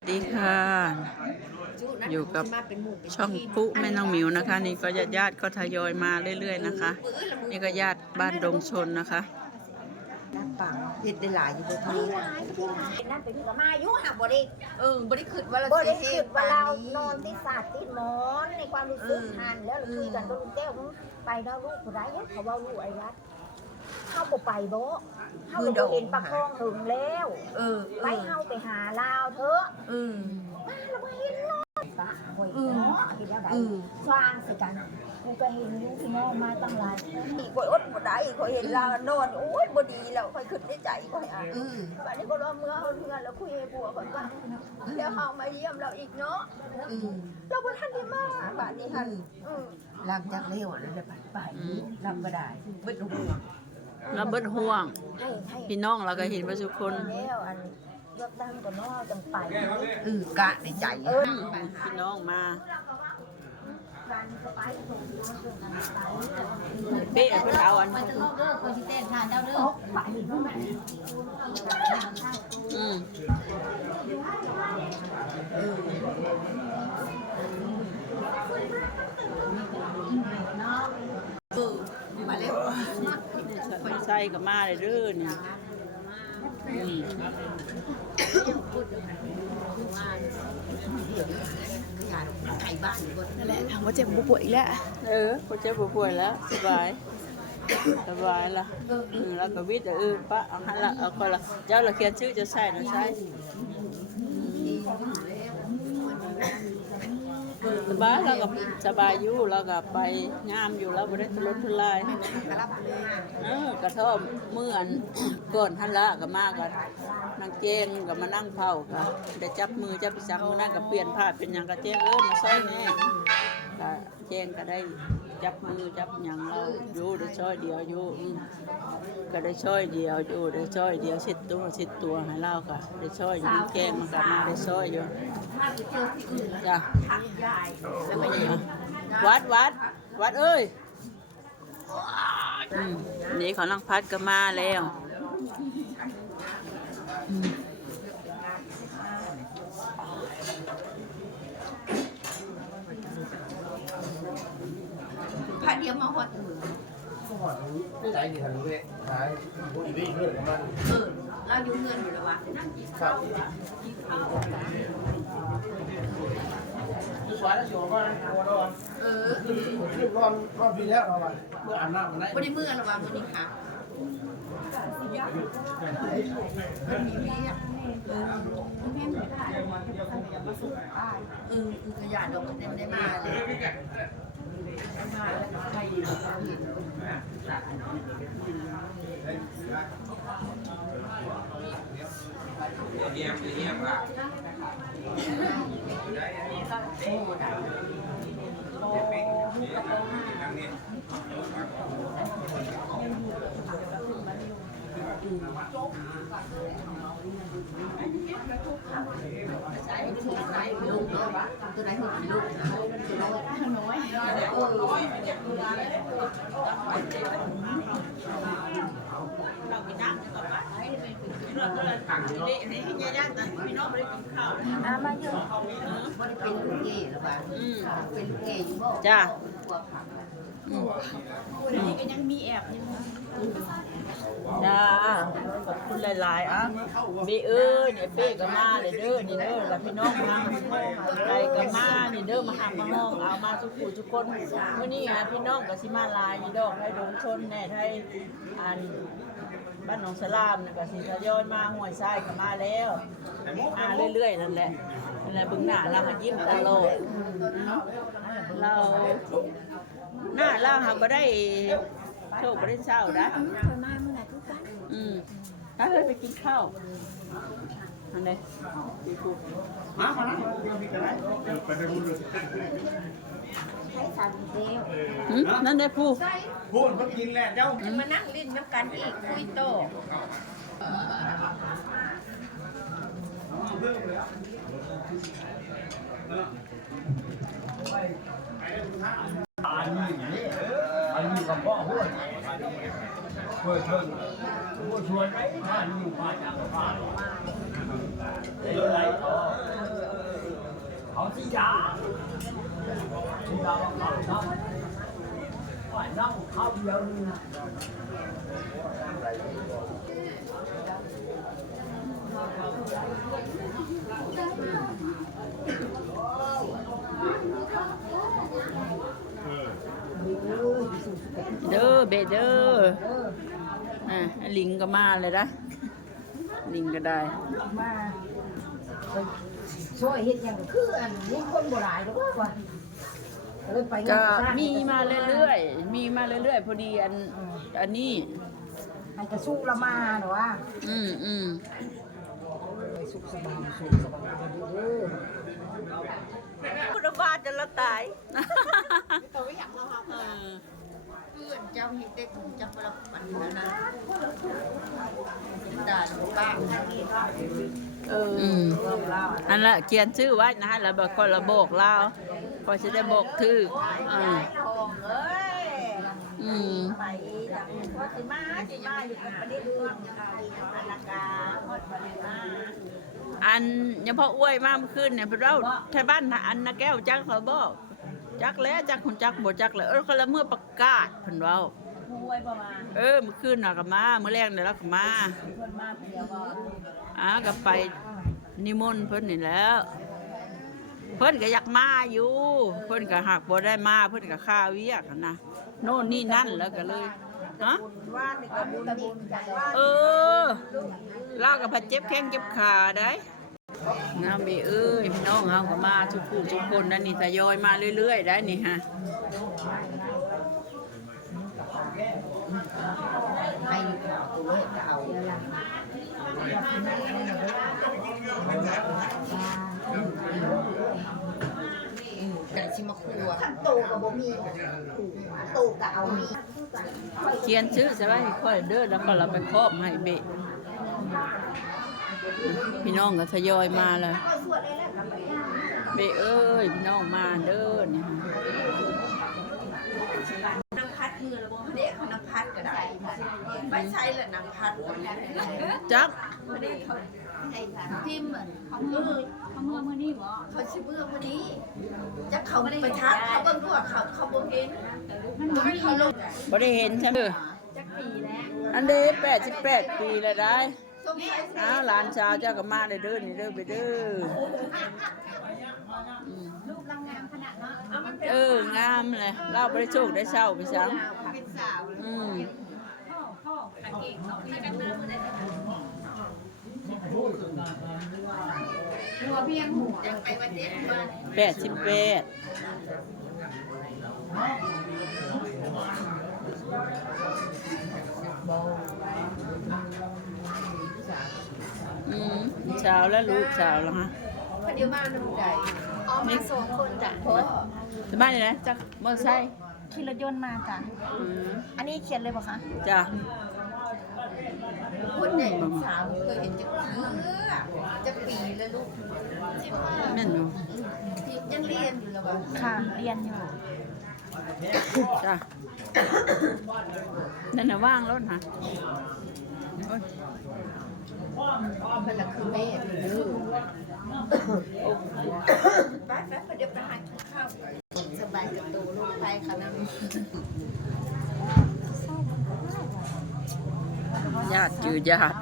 สวัสดีค่ะอยู่กับช่องปุ๊แม่น้องหมิวนะคะนี่ก็ญาติก็ทยอยมาเรื่อยๆนะคะนี่ก็ญาติบ้านดงชนนะคะน้ำปังเฮ็ดได้หลายอยู่บ่ทีนั่นเป็นที่ก็มาอยู่หักบ่ได้บ่ได้คิดว่าเรา บ่ได้ สิ คิ เฮ็ ด ด ว่า ปาน เรา นี้ นอนติดสาดติดหมอนในความรู้สึกหันแล้วเราคุยกันตัวลุงแก้วไปเนาะลูกผู้ใดเขาเว้าลูกไอ้รัดเฮาบ่ไปบ่เฮาบ่เห็นปลาคลองถึงแล้วไปเฮาไปหาลาวเถอะมาแล้วบ่เห็นเนาะปะบ่เห็นเนาะเห็นแล้วได้สร้างสิกันกูก็เห็นอยู่พี่น้องมาตั้งหลายปีข่อยอดบ่ได้ข่อยเห็นลาวนอนโอ้ยบ่ดีแล้วข่อยขึ้นในใจข่อยอ่ะบัดนี้บ่รอเมื่อเฮาเฮือนแล้วคุยให้ผัวข่อยฟังแล้วเฮามาเยี่ยมเราอีกเนาะเราบ่ทันได้มาบัดนี้หั่นหลังจากเลี้ยวแล้วได้ไปนำก็ได้เบิดหู แล้วเบิดห่วง ให้ พี่น้องเราก็เห็นว่าทุกคน แล้วอันเลือกตั้งก็เนาะจังไป กะในใจ พี่น้องมาเป๊ะพี่สาวอันอืมมาแล้ว ใส่กับมาเลยเด้อนี่ไก่บ้านอยู่บน นั่นแหละถามว่าเจ็บป่วยอีกแล้วพอเจ็บป่วยแล้วสบายละแล้วก็วิทย์ปะเอาหันละเอาคนละเจ้าละเขียนชื่อจะใช่นะใช่สบายเราก็สบายอยู่เราก็ไปงามอยู่แล้วไม่ได้ทะลุทุลายกระท่อมเมื่อนก่อนหันละก็มากกันนางเจงก็มานั่งเผาค่ะได้จับมือจับจังมือนั่งก็เปลี่ยนผ้าเป็นอย่างกระเจงมาใส่แม่ก็เจงก็ได้จับมือจับอย่างเราอยู่ได้ช่อยเดียวอยู่ก็ได้ช่อยเดียวอยู่ได้ช่อยเดียวชิดตัวให้เล่าค่ะได้ช่อยอยู่แกงมันก็มาได้ช่อยอยู่จ้ะวัดเอ้ยนี่เขาลังพัดก็มาแล้วพระเดียวมาฮอดใจดีทันรู้เลยหายบุญดีเพื่อนของมันเราอยู่เงินอยู่แล้ววะ ครับดูสวยแล้วสวยมากตัวดอนรอนปีแล้วเราเมื่ออาบน้ำกันได้บ่ได้เมื่อแล้ววะมื้อนี้ค่ะขยะดอกเต็มได้มาเลยเยี่ยมละลูกเนาะตัวไหนคือลูกน้อยเรากินน้ำก่อนว่าให้ญาติพี่น้องไม่ได้กินข้าวมาอยู่ บ่ได้เป็นลูกเย่หรอวะเป็นลูกเย่อยู่บ่ จ้านี่ก็ยังมีแอบยัง จ้าขอบคุณหลายๆบีเนี่ยเป้ก็มาเลยเด้อนี่เด้อแล้วพี่น้องมาไก่ก็มานี่เด้อมาหามาห้องเอามาทุกคนมื้อนี้พี่น้องก็สิมาลายนี่ดอกให้ดงชนแน่ให้อันบ้านหนองสลามนี่ก็สิทยอยมาห้วยทรายก็มาแล้วเรื่อยๆนั่นแหละเบิ่งหน้าเราก็ยิ้มตลอดเราหน้าเราหาบ่ได้โชคบ่ได้เศร้านะมาเมื่อไหร่ทุกกัน ถ้าเฮ้ยไปกินข้าวอันไหนมานะไปได้บุญเลย ใช้สันเดียว นั่นได้ผู้พูดเพิ่งกินแหละเจ้า มานั่งลิ้นน้ำกันอีกคุยโต อันนี้กับพ่อพูดเพื่อเชิญผู้ช่วยไหมท่านอยู่ผ่านจากผ่านเดี๋ยวไหลต่อ เบเดอร์ลิงก็มาเลยนะลิงก็ได้ มาช่วยเฮ็ดหยังคืออันมีคนบ่หลายดอกว่าเลยไป ก็มีมาเรื่อยๆมีมาเรื่อยๆพอดีอันนี้ ให้จะสู้ละมาเนาะว่า สุขสบายเด้อ พุทธบาทจะละตาย ตัวไม่อยากเราหาเพื่อนเจ้าเด็กจะประปันนะด่าลูกป้า อันละเขียนชื่อไว้นะแล้วบอกคนละบอกเล่าพอจะได้บอกถือไปดังพอสิมาอยู่กับประเด็นเรื่องอลังการฮอดบ่ได้มา อันยังพออ้วยมากขึ้นเนี่ยเพราะเราแถวบ้านอันนะแก้วจักเขาบอกจักแล้วจักคนจักบ่จักเลยเขาละเมื่อประกาศเพิ่นเว้า ป่วยประมาณ เมื่อคืนน่ะก็มาเมื่อแรกเนี่ยเราก็มา คนมาเดียวบ่ ก็ไปนิมนต์เพิ่นนี่แหล้วเพิ่นก็อยากมาอยู่เพิ่นก็หักบ่ได้มาเพิ่นก็ค่าเวียกนะโน่นนี่นั่นแล้วก็เลยฮะ ว่านี่ก็บุญจังว่า เรากับผัดเจ็บแข้งเจ็บขาได้น้ำบีพี่น้องเฮาก็มาทุกผู้ทุกคนนั่นนี่ทยอยมาเรื่อยๆได้นี่ฮะ ให้ตัวเล็กจะเอาแต่ชิมาครัว โตก็บ่มีโตก็เอามี เขียนชื่อใช่ไหมค่อยเด้อแล้วก็เราไปครอบให้เบะพี่น้องก็ทยอยมาเลยเบะพี่น้องมาเด้อนี่ฮะ น้ำพัดมือแล้วบ่เด็กเขาน้ำพัดก็ได้ไม่ใช่แหละน้ำพัด จัก ไม่ได้เขาพิมพ์เขาเมื่อนี้บ่เขาชื่อเมื่อนี้จะเขาไปทักเขาเบิ่งด้วยเขาบ่เห็นมันเขาลง บ่ได้เห็นใช่ไหม จักปีแล้ว อันเด้88 ปีแล้วได้ สงสัย หลานชาวเจ้าก็มาเด้อนี่เด้อไปเด้อ ลูกงามขนาดเนาะ งามเลยเราบ่ได้โชคได้เศร้าไปซัง เป็นสาวพ่อขันเก่งเนาะถ้ากันมาเมื่อไหร่หัวเพียงหูยังไปวันเด็กมา 88สาวแล้วลูกสาวแล้วฮะ เดี๋ยวมาหนุ่มใจอ๋อมา2 คนจ้ะพ่อ จะบ้านนี่นะจักมอเตอร์ไซค์ ขี่รถยนต์มาจ้ะอันนี้เขียนเลยบ่คะ จ้ะ คนใหญ่สาวเคยเห็นจะปีแล้วลูก แม่นเนาะ ยังเรียนอยู่แล้วบ่ ค่ะเรียนอยู่ จ้ะนั่นน่ะว่างรถฮะโอ้ย มันละคือแม่ไปเดี๋ยวไปหาข้าวสบายกับตัวลูกไปค่ะนะ ญาติจือญาติ